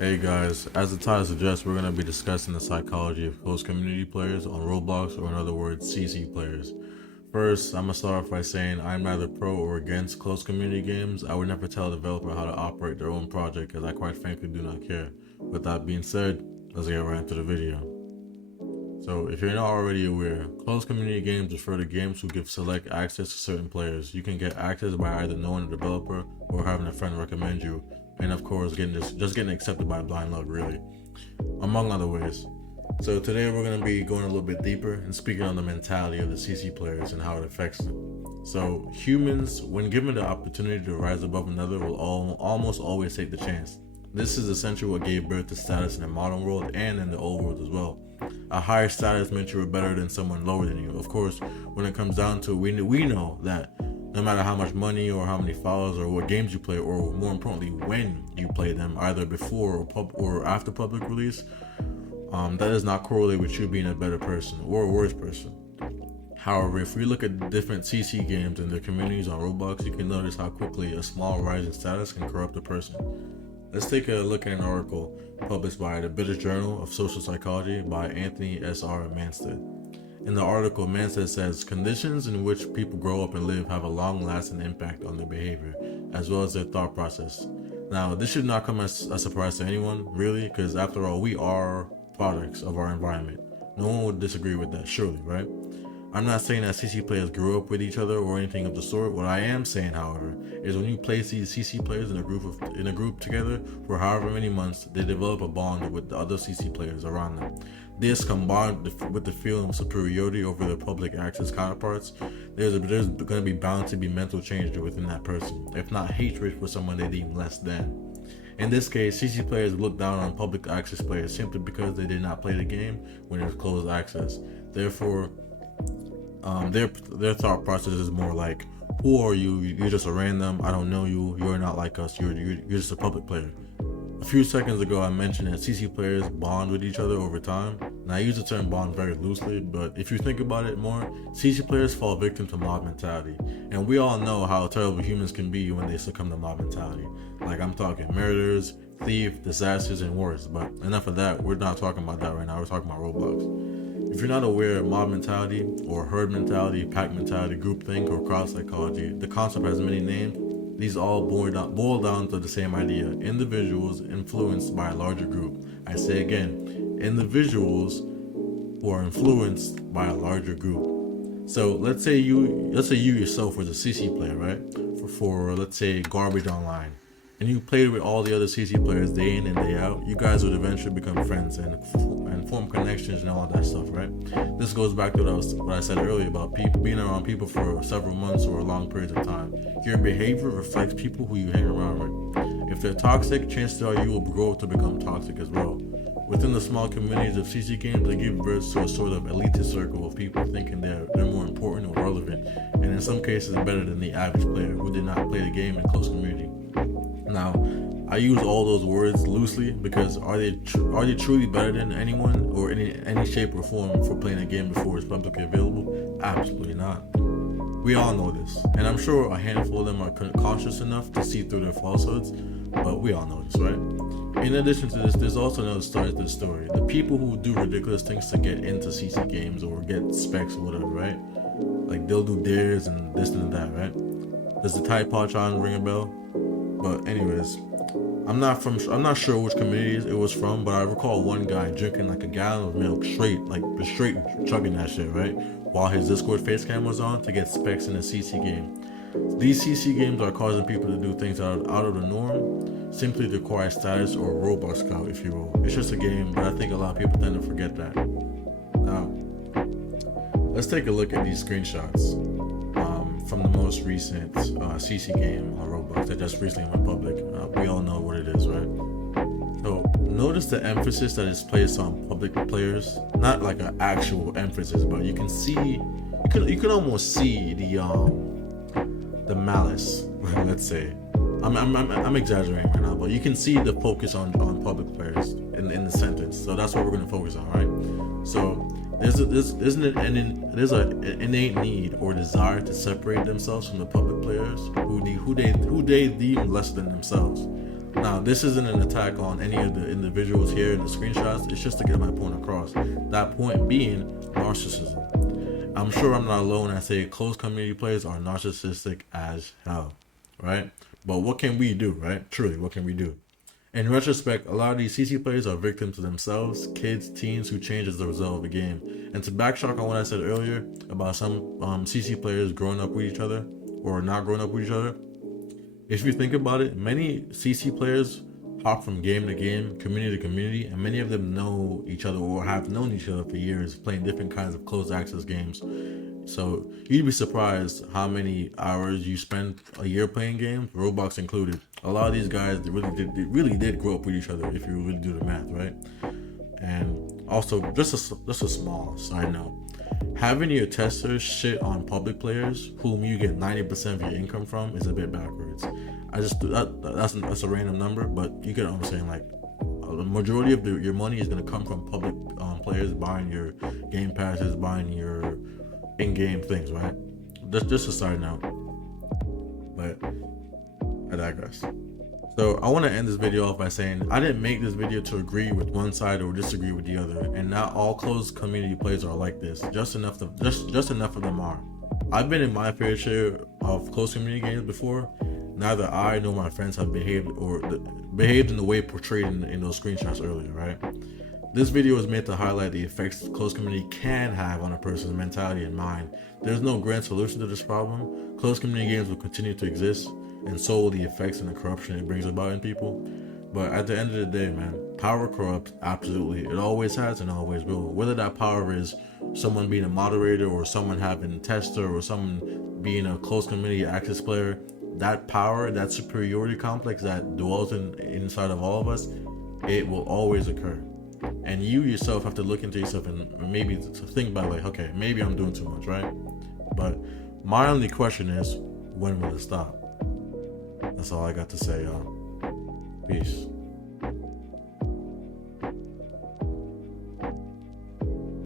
Hey guys, as the title suggests, we're going to be discussing the psychology of closed community players on Roblox, or in other words, CC players. First, I'm going to start off by saying I'm neither pro or against closed community games. I would never tell a developer how to operate their own project, as I quite frankly do not care. With that being said, let's get right into the video. So, if you're not already aware, closed community games refer to games who give select access to certain players. You can get access by either knowing the developer or having a friend recommend you, and of course, getting accepted by blind luck, really, among other ways. So today we're going to be going a little bit deeper and speaking on the mentality of the CC players and how it affects them. So humans, when given the opportunity to rise above another, will almost always take the chance. This is essentially what gave birth to status in the modern world and in the old world as well. A higher status meant you were better than someone lower than you. Of course, when it comes down to it, we know that no matter how much money or how many followers or what games you play, or more importantly, when you play them, either before or after public release, that does not correlate with you being a better person or a worse person. However, if we look at different CC games and their communities on Roblox, you can notice how quickly a small rise in status can corrupt a person. Let's take a look at an article published by the British Journal of Social Psychology by Anthony S.R. Manstead. In the article, Manstead says, conditions in which people grow up and live have a long-lasting impact on their behavior, as well as their thought process. Now, this should not come as a surprise to anyone, really, because after all, we are products of our environment. No one would disagree with that, surely, right? I'm not saying that CC players grew up with each other or anything of the sort. What I am saying, however, is when you place these CC players in a group together for however many months, they develop a bond with the other CC players around them. This, combined with the feeling of superiority over their public access counterparts, there's going to be bound to be mental change within that person, if not hatred for someone they deem less than. In this case, CC players look down on public access players simply because they did not play the game when it was closed access. Therefore, their thought process is more like, who are you? You're just a random. I don't know you. You're not like us. You're just a public player. A few seconds ago, I mentioned that CC players bond with each other over time. And I use the term bond very loosely, but if you think about it more, CC players fall victim to mob mentality. And we all know how terrible humans can be when they succumb to mob mentality. Like, I'm talking murders, thief, disasters, and wars. But enough of that. We're not talking about that right now. We're talking about Roblox. If you're not aware of mob mentality or herd mentality, pack mentality, groupthink, or crowd psychology, the concept has many names. These all boil down to the same idea: individuals influenced by a larger group. I say again, individuals who are influenced by a larger group. So let's say you yourself was a CC player, right? For let's say Garbage Online, and you played with all the other CC players day in and day out. You guys would eventually become friends and form connections and all that stuff, right? This goes back to what I said earlier about people being around people for several months or long periods of time. Your behavior reflects people who you hang around with. If they're toxic, chances are you will grow to become toxic as well. Within the small communities of CC games, they give birth to a sort of elitist circle of people thinking they're more important or relevant, and in some cases better than the average player who did not play the game in close community. Now, I use all those words loosely because are they truly better than anyone or any shape or form for playing a game before it's publicly available? Absolutely not. We all know this, and I'm sure a handful of them are cautious enough to see through their falsehoods, but we all know this, right? In addition to this, there's also another side to the story. The people who do ridiculous things to get into CC games or get specs or whatever, right? Like they'll do dares and this and that, right? Does the Tide Pod challenge ring a bell? But anyways, I'm not sure which community it was from, but I recall one guy drinking like a gallon of milk straight chugging that shit, right? While his Discord face cam was on to get specs in a CC game. These CC games are causing people to do things out of the norm, simply to acquire status or Robux clout, if you will. It's just a game, but I think a lot of people tend to forget that. Now, let's take a look at these screenshots from the most recent CC game on Roblox that just recently went public. We all know what it is, right? So notice the emphasis that is placed on public players. Not like an actual emphasis, but you can see, you can almost see the malice. Let's say, I'm exaggerating right now, but you can see the focus on public players in the sentence. So that's what we're going to focus on, right? So there's an innate need or desire to separate themselves from the public players who they deem less than themselves. Now, this isn't an attack on any of the individuals here in the screenshots. It's just to get my point across. That point being narcissism. I'm sure I'm not alone. I say close community players are narcissistic as hell, right? But what can we do, right? Truly, what can we do? In retrospect, a lot of these CC players are victims to themselves, kids, teens who change as a result of the game. And to backtrack on what I said earlier about some CC players growing up with each other or not growing up with each other, if you think about it, many CC players hop from game to game, community to community, and many of them know each other or have known each other for years, playing different kinds of closed access games. So you'd be surprised how many hours you spend a year playing games, Roblox included. A lot of these guys really did grow up with each other if you really do the math, right? And also, just a small side note, having your testers shit on public players whom you get 90% of your income from is a bit backwards. That's a random number, but you get what I'm saying. Like, the majority of your money is gonna come from public players buying your game passes, buying your in-game things, right? Just a side note, but I digress. So I want to end this video off by saying I didn't make this video to agree with one side or disagree with the other, and not all closed community players are like this. Just enough of them are. I've been in my fair share of closed community games before. Neither I nor my friends have behaved in the way portrayed in those screenshots earlier, right? This video is meant to highlight the effects closed community can have on a person's mentality and mind. There's no grand solution to this problem. Closed community games will continue to exist, and so will the effects and the corruption it brings about in people. But at the end of the day, man, power corrupts, absolutely. It always has and always will. Whether that power is someone being a moderator or someone having a tester or someone being a closed community access player, that power, that superiority complex that dwells inside of all of us, it will always occur. And you yourself have to look into yourself and maybe to think about, like, okay, maybe I'm doing too much, right? But my only question is, when will it stop? That's all I got to say, y'all. Peace.